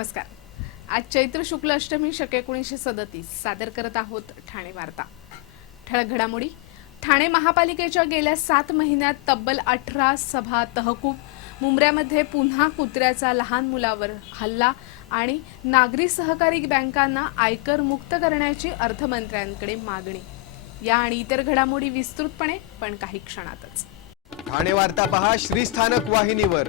नमस्कार. आज चैत्र शुक्ल अष्टमी शके एकोणीसशे सदतीस. सादर करत आहोत ठाणे वार्ता. ठळक घडामोडी. ठाणे महापालिकेच्या गेल्या सात महिन्यात तब्बल अठरा सभा तहकूब मुंबऱ्यामध्ये पुन्हा कुत्र्याचा लहान मुलावर हल्ला आणि नागरी सहकारी बँकांना आयकर मुक्त करण्याची अर्थमंत्र्यांकडे मागणी. या आणि इतर घडामोडी विस्तृतपणे पण काही क्षणातच. ठाणे वार्ता पहा श्रीस्थानक वाहिनीवर.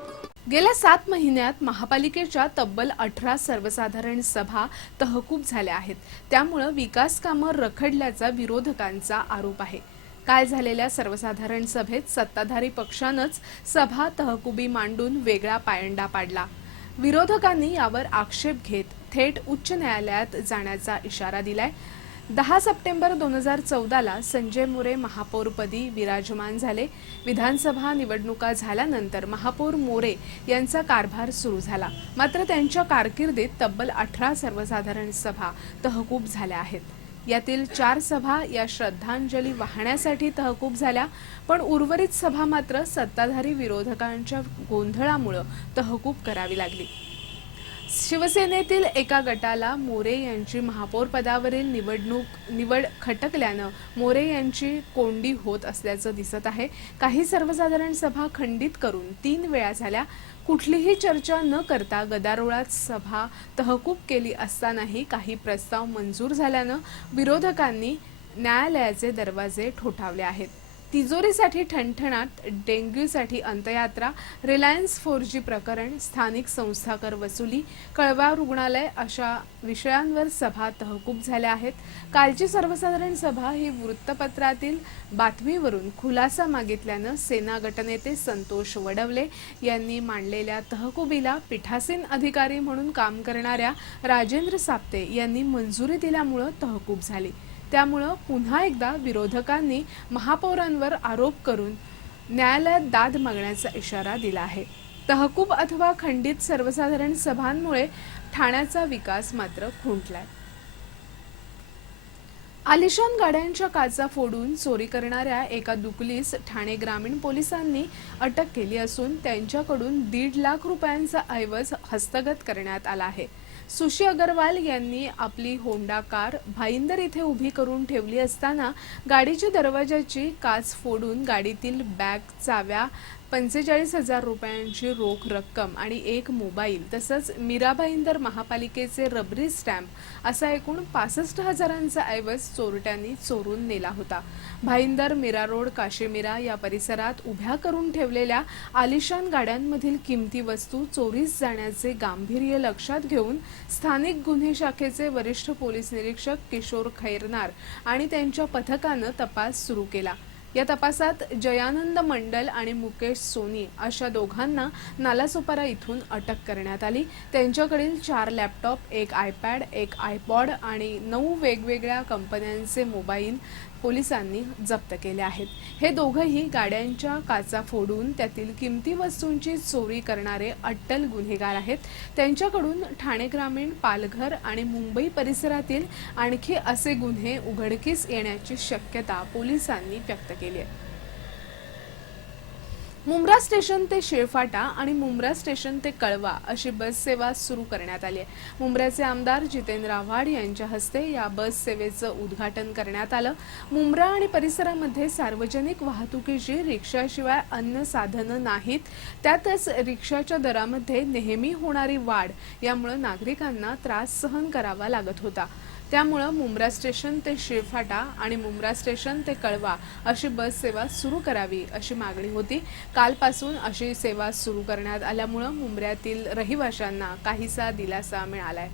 गेल्या सात महिन्यात महापालिकेच्या तब्बल अठरा सर्वसाधारण सभा तहकूब झाल्या आहेत. त्यामुळं विकास कामं रखडल्याचा विरोधकांचा आरोप आहे. काल झालेल्या सर्वसाधारण सभेत सत्ताधारी पक्षानंच सभा तहकुबी मांडून वेगळा पायंडा पाडला. विरोधकांनी यावर आक्षेप घेत थेट उच्च न्यायालयात जाण्याचा इशारा दिलाय. दहा सप्टेंबर दोन हजार चौदाला संजय मोरे महापौरपदी विराजमान झाले. विधानसभा निवडणुका झाल्यानंतर महापौर मोरे यांचा कारभार सुरू झाला. मात्र त्यांच्या कारकिर्दीत तब्बल अठरा सर्वसाधारण सभा तहकूब झाल्या आहेत. यातील चार सभा या श्रद्धांजली वाहण्यासाठी तहकूब झाल्या पण उर्वरित सभा मात्र सत्ताधारी विरोधकांच्या गोंधळामुळं तहकूब करावी लागली. शिवसेनेतील एका गटाला मोरे यांची महापौर पदावरील निवडणूक निवड खटकल्यानं मोरे यांची कोंडी होत असल्याचं दिसत आहे. काही सर्वसाधारण सभा खंडित करून तीन वेळा झाल्या. कुठलीही चर्चा न करता गदारोळात सभा तहकूब केली असतानाही काही प्रस्ताव मंजूर झाल्यानं विरोधकांनी न्यायालयाचे दरवाजे ठोठावले आहेत. तिजोरीसाठी ठणठणात डेंग्यूसाठी अंतयात्रा रिलायन्स फोर जी प्रकरण स्थानिक संस्थाकर वसुली कळवा रुग्णालय अशा विषयांवर सभा तहकूब झाल्या आहेत. कालची सर्वसाधारण सभा ही वृत्तपत्रातील बातमीवरून खुलासा मागितल्यानं सेना गटनेते संतोष वडवले यांनी मांडलेल्या तहकुबीला पीठासीन अधिकारी म्हणून काम करणाऱ्या राजेंद्र साप्ते यांनी मंजुरी दिल्यामुळं तहकूब झाली. त्यामुळं पुन्हा एकदा विरोधकांनी महापौरांवर आरोप करून न्यायालयात दाद मागण्याचा इशारा दिला आहे. तहकूब अथवा खंडित सर्वसाधारण सभांमुळे ठाण्याचा विकास मात्र खुंटलाय. आलिशान गाड्यांच्या काचा फोडून चोरी करणाऱ्या एका दुकलीस ठाणे ग्रामीण पोलिसांनी अटक केली असून त्यांच्याकडून दीड लाख रुपयांचा ऐवज हस्तगत करण्यात आला आहे. सुशी अगरवाल यांनी आपली होंडा कार भाईंदर इथे उभी करून ठेवली असताना गाडीच्या दरवाजाची काच फोडून गाडीतील बॅग चाव्या पंचेचाळीस हजार रुपयांची रोख रक्कम आणि एक मोबाईल तसंच मीराबाईंदर महापालिकेचे रबरी स्टॅम्प असा एकूण पासष्ट हजारांचा ऐवज चोरट्यांनी चोरून नेला होता. भाईंदर मीरा रोड काशीमीरा या परिसरात उभ्या करून ठेवलेल्या आलिशान गाड्यांमधील किमती वस्तू चोरीस जाण्याचे गांभीर्य लक्षात घेऊन स्थानिक गुन्हे शाखेचे वरिष्ठ पोलीस निरीक्षक किशोर खैरनार आणि त्यांच्या पथकानं तपास सुरू केला. या तपासात जयानंद मंडल आणि मुकेश सोनी अशा दोघांना नालासोपारा इथून अटक करण्यात आली. त्यांच्याकडील चार लॅपटॉप एक आयपॅड एक आयपॉड आणि नऊ वेगवेगळ्या कंपन्यांचे मोबाईल पोलिसांनी जप्त केले आहेत. हे दोघंही गाड्यांच्या काचा फोडून त्यातील किमती वस्तूंची चोरी करणारे अट्टल गुन्हेगार आहेत. त्यांच्याकडून ठाणे ग्रामीण पालघर आणि मुंबई परिसरातील आणखी असे गुन्हे उघडकीस येण्याची शक्यता पोलिसांनी व्यक्त केली आहे. मुंब्रा स्टेशन ते शिळफाटा आणि मुंब्रा स्टेशन ते कळवा अशी बस सेवा सुरू करण्यात आली आहे. मुंब्राचे आमदार जितेंद्र आव्हाड यांच्या हस्ते या बस सेवेचं उद्घाटन करण्यात आलं. मुंब्रा आणि परिसरामध्ये सार्वजनिक वाहतुकीची रिक्षाशिवाय अन्य साधनं नाहीत. त्यातच रिक्षाच्या दरामध्ये नेहमी होणारी वाढ यामुळे नागरिकांना त्रास सहन करावा लागत होता. त्यामुळं मुंब्रा स्टेशन ते शिळफाटा आणि मुंब्रा स्टेशन ते कळवा अशी बस सेवा सुरू करावी अशी मागणी होती. कालपासून अशी सेवा सुरू करण्यात आल्यामुळं मुंब्र्यातील रहिवाशांना काहीसा दिलासा मिळालाय.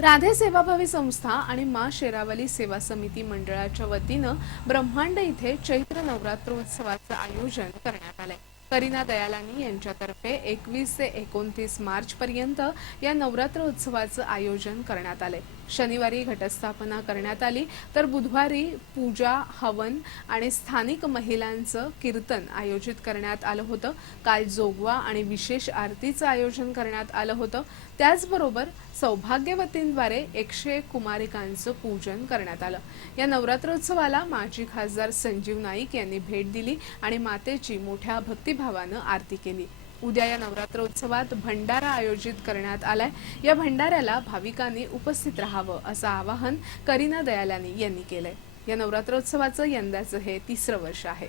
राधे सेवाभावी संस्था आणि मा शेरावली सेवा समिती मंडळाच्या वतीनं ब्रह्मांड इथे चैत्र नवरात्रोत्सवाचं आयोजन करण्यात आलंय. करीना दयालानी यांच्यातर्फे एकवीस ते एकोणतीस मार्च पर्यंत या नवरात्र उत्सवाचं आयोजन करण्यात आलंय. शनिवारी घटस्थापना करण्यात आली. तर बुधवारी पूजा हवन आणि स्थानिक महिलांचं कीर्तन आयोजित करण्यात आलं होतं. काल जोगवा आणि विशेष आरतीचं आयोजन करण्यात आलं होतं. त्याचबरोबर सौभाग्यवतींद्वारे एकशे एक कुमारिकांचं पूजन करण्यात आलं. या नवरात्रोत्सवाला माजी खासदार संजीव नाईक यांनी भेट दिली आणि मातेची मोठ्या भक्तिभावानं आरती केली. उद्या या नवरात्रोत्सवात भंडारा आयोजित करण्यात आलाय. या भंडाऱ्याला भाविकांनी उपस्थित राहावं असं आवाहन करीना दयालानी यांनी केलंय. या नवरात्रोत्सवाचं यंदाचं हे तिसरं वर्ष आहे.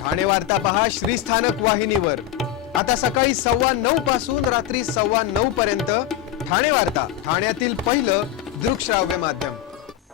ठाणे वार्ता पहा श्रीस्थानक वाहिनीवर. आता सकाळी सव्वा नऊ पासून रात्री सव्वा नऊ पर्यंत ठाणे वार्ता ठाण्यातील पहिलं दृकश्राव्य माध्यम.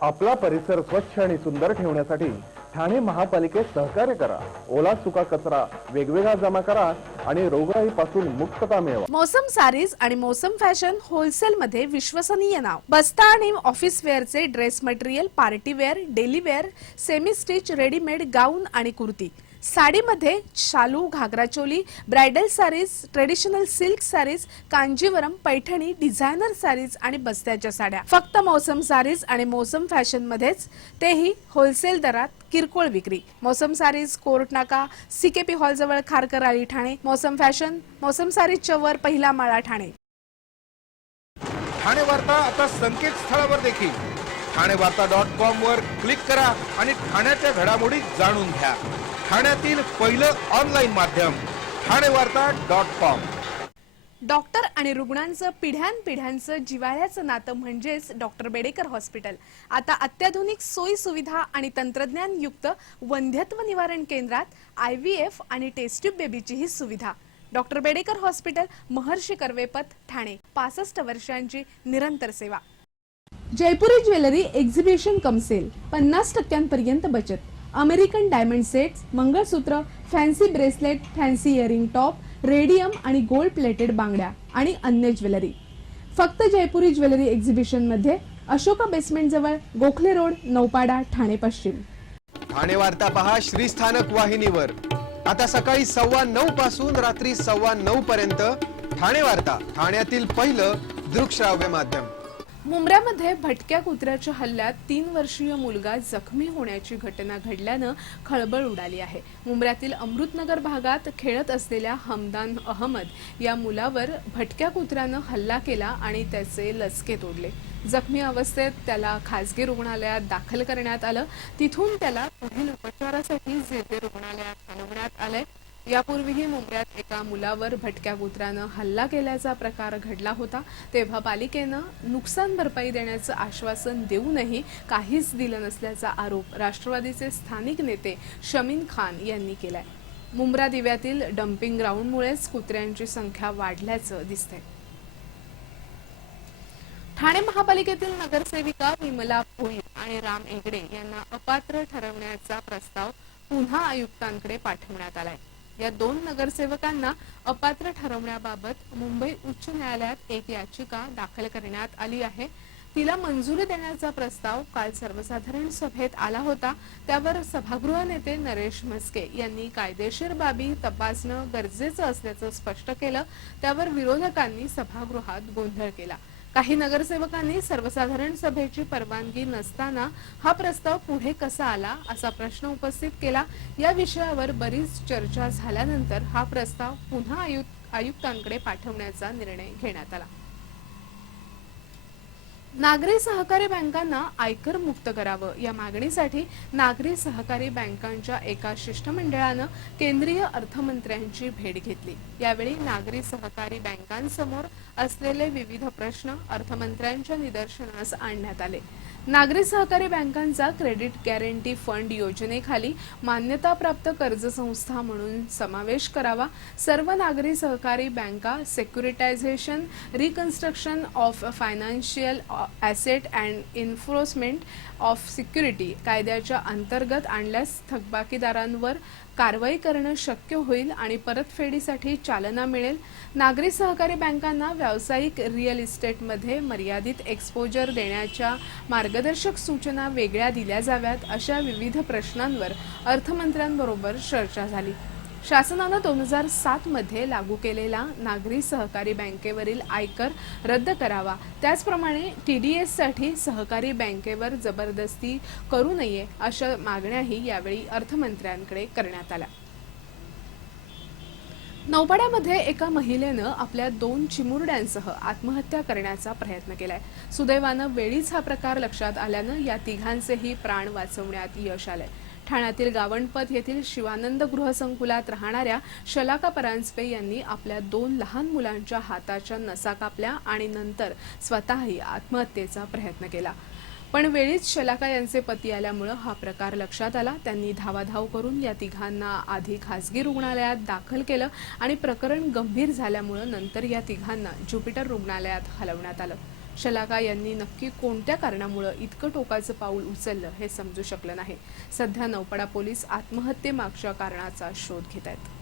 आपला परिसर स्वच्छ आणि सुंदर ठेवण्यासाठी ठाणे महापालिकेत सहकार्य करा. ओला सुका कचरा वेगवेगळा जमा करा आणि रोगराईपासून मुक्तता मिळवा. मौसम सारीज आणि मौसम फॅशन होलसेल मध्ये विश्वसनीय नाव. बस्ता आणि office वेअरचे dress material party wear daily wear semi stitch readymade gown आणि कुर्ती. साडीमध्ये शालू ghagra choli bridal sarees traditional silk sarees Kanjivaram Paithani designer sarees आणि बस्त्याच्या साड्या. फक्त मौसम सारीज आणि मौसम फॅशन मध्येच तेही होलसेल दरात किरकोळ विक्री. मौसम सारीज कोर्ट नाका सीकेपी हॉल जवळ खारकर आळी ठाणे मौसम फॅशन मौसम सारीजच्या वर पहिला माळा ठाणे. ठाणे वार्ता आता संकेतस्थळावर देखील. ठाणे वार्ता डॉट कॉम वर क्लिक करा आणि ठाण्याच्या घडामोडी जाणून घ्या. ठाण्यातील पहिलं ऑनलाईन माध्यम ठाणे वार्ता डॉट कॉम डॉक्टर आणि रुग्णांचं पिढ्यानपिढ्यांचं जिवाळ्याचं नातं म्हणजेच डॉक्टर बेडेकर हॉस्पिटल. आता अत्याधुनिक सोयी सुविधा आणि तंत्रज्ञान युक्त वंध्यत्व निवारण केंद्रात आय व्ही एफ आणि टेस्ट्यूब बेबीचीही सुविधा. Doctor Bedekar hospital Maharshi Karvepath Thane. पासष्ट वर्षांची निरंतर सेवा. Jaipuri jewellery exhibition कमसेल. पन्नास टक्क्यांपर्यंत बचत. American diamond sets mangalsutra fancy bracelet fancy earring top radium आणि गोल्ड प्लेटेड बांगड्या आणि अन्य ज्वेलरी. फक्त जयपुरी ज्वेलरी एक्झिबिशनमध्ये अशोका बेसमेंट जवळ गोखले रोड नौपाडा ठाणे पश्चिम. ठाणे वार्ता पहा श्रीस्थानक वाहिनीवर. आता सकाळी सव्वा नऊ पासून रात्री सव्वा नऊ पर्यंत ठाणे वार्ता ठाण्यातील पहिलं दृकश्राव्य माध्यम. मुंबऱ्यामध्ये भटक्या कुत्र्याच्या हल्ल्यात तीन वर्षीय मुलगा जखमी होण्याची घटना घडल्यानं खळबळ उडाली आहे. मुंब्र्यातील अमृतनगर भागात खेळत असलेल्या हमदान अहमद या मुलावर भटक्या कुत्र्यानं हल्ला केला आणि त्याचे लचके तोडले. जखमी अवस्थेत त्याला खासगी रुग्णालयात दाखल करण्यात आलं. तिथून त्याला पुढील उपचारासाठी जे रुग्णालयात हलवण्यात आलंय. यापूर्वीही मुंबईत एका मुलावर भटक्या कुत्र्यानं हल्ला केल्याचा प्रकार घडला होता. तेव्हा पालिकेनं नुकसान भरपाई देण्याचं आश्वासन देऊनही काहीच दिलं नसल्याचा आरोप राष्ट्रवादीचे स्थानिक नेते शमीन खान यांनी केलाय. मुंब्रा दिव्यातील डम्पिंग ग्राउंडमुळेच कुत्र्यांची संख्या वाढल्याचं दिसतंय. ठाणे महापालिकेतील नगरसेविका विमला भोईर आणि राम एगडे यांना अपात्र ठरवण्याचा प्रस्ताव पुन्हा आयुक्तांकडे पाठवण्यात आलाय. या दोन नगरसेवकांना अपात्र ठरवण्याबाबत मुंबई उच्च न्यायालयात एक याचिका दाखल करण्यात आली आहे. तिला मंजुरी देण्याचा प्रस्ताव काल सर्वसाधारण सभेत आला होता. त्यावर सभागृह नेते नरेश म्हस्के यांनी कायदेशीर बाबी तपासणं गरजेचं असल्याचं स्पष्ट केलं. त्यावर विरोधकांनी सभागृहात गोंधळ केला. काही नगरसेवकांनी सर्वसाधारण सभेची परवानगी नसताना हा प्रस्ताव पुढे कसा आला असा प्रश्न उपस्थित केला. या विषयावर बरीच चर्चा झाल्यानंतर हा प्रस्ताव पुन्हा आयुक्त आयुक्तांकडे पाठवण्याचा निर्णय घेण्यात आला. नागरी सहकारी बँकांना आयकर मुक्त करावं या मागणीसाठी नागरी सहकारी बँकांच्या एका शिष्टमंडळानं केंद्रीय अर्थमंत्र्यांची भेट घेतली. यावेळी नागरी सहकारी बँकांसमोर असलेले विविध प्रश्न अर्थमंत्र्यांच्या निदर्शनास आणण्यात आले. नागरी सहकारी बँकांचा क्रेडिट गॅरंटी फंड योजनेखाली मान्यताप्राप्त कर्ज संस्था म्हणून समावेश करावा. सर्व नागरी सहकारी बँका securitisation reconstruction of financial asset and enforcement of security कायद्याच्या अंतर्गत आणल्यास थकबाकीदारांवर कारवाई करणं शक्य होईल आणि परतफेडीसाठी चालना मिळेल. नागरी सहकारी बँकांना व्यावसायिक रिअल इस्टेटमध्ये मर्यादित एक्सपोजर देण्याच्या मार्गदर्शक सूचना वेगळ्या दिल्या जाव्यात अशा विविध प्रश्नांवर अर्थमंत्र्यांबरोबर चर्चा झाली. शासनानं दोन हजार सातमध्ये लागू केलेला नागरी सहकारी बँकेवरील आयकर रद्द करावा. त्याचप्रमाणे टी डी एससाठी सहकारी बँकेवर जबरदस्ती करू नये अशा मागण्याही यावेळी अर्थमंत्र्यांकडे करण्यात आल्या. नौपाड्यामध्ये एका महिलेनं आपल्या दोन चिमुरड्यांसह आत्महत्या करण्याचा प्रयत्न केलाय. सुदैवानं वेळीच हा प्रकार लक्षात आल्यानं या तिघांचेही प्राण वाचवण्यात यश आलंय. ठाण्यातील गावणपत येथील शिवानंद गृहसंकुलात राहणाऱ्या शलाका परांजपे यांनी आपल्या दोन लहान मुलांच्या हाताच्या नसा कापल्या आणि नंतर स्वतःही आत्महत्येचा प्रयत्न केला. पण वेळीच शलाका यांचे पती आल्यामुळं हा प्रकार लक्षात आला. त्यांनी धावाधाव करून या तिघांना आधी खासगी रुग्णालयात दाखल केलं आणि प्रकरण गंभीर झाल्यामुळं नंतर या तिघांना ज्युपिटर रुग्णालयात हलवण्यात आलं. शलाका यांनी नक्की कोणत्या कारणामुळं इतकं टोकाचं पाऊल उचललं हे समजू शकलं नाही. सध्या नौपाडा पोलीस आत्महत्येमागच्या कारणाचा शोध घेत आहेत